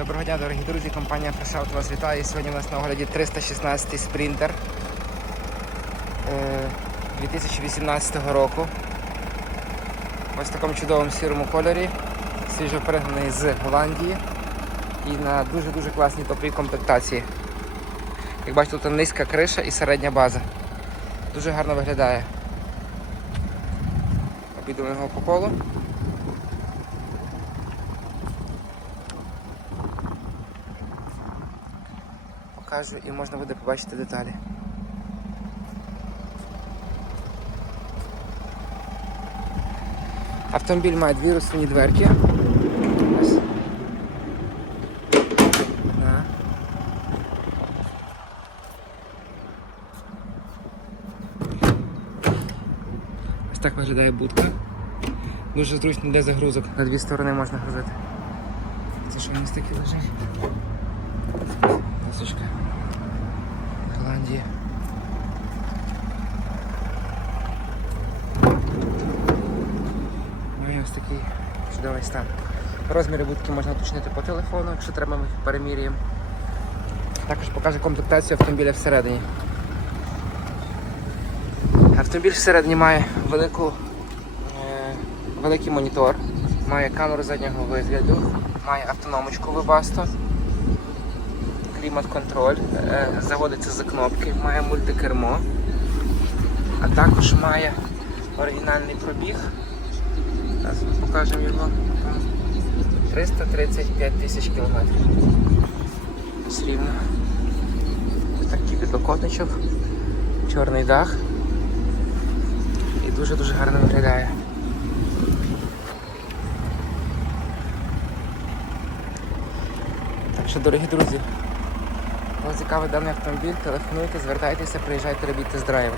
Доброго дня, дорогі друзі, компанія Фрешаут вас вітає. Сьогодні у нас на огляді 316 спринтер е, 2018 року. Ось в такому чудовому сірому кольорі, свіжо пригнаний з Голландії і на дуже-дуже класній топовій комплектації. Як бачите, тут низька криша і середня база. Дуже гарно виглядає. Обійдемо його по колу. Покажу і можна буде побачити деталі. Автомобіль має дві розсувні дверки. Ось. Так виглядає будка. Дуже зручно для загрузок. На дві сторони можна грузити. Це що у нас таке лежить? Досочка. Голландія. Має ось такий чудовий стан. Розміри будки можна уточнити по телефону, якщо треба ми перемірюємо. Також покаже комплектацію автомобіля всередині. Автомобіль всередині має велику, е, великий монітор, має камеру заднього вигляду, має автономочку вебасто, клімат-контроль, е, заводиться за кнопки, має мультикермо, а також має оригінальний пробіг. Зараз покажемо його. 335 тисяч кілометрів. Ось такий підлокотничок, чорний дах. І дуже-дуже гарно виглядає. Так що, дорогі друзі, кого цікавий даний автомобіль, телефонуйте, звертайтеся, приїжджайте, робіть тест-драйви.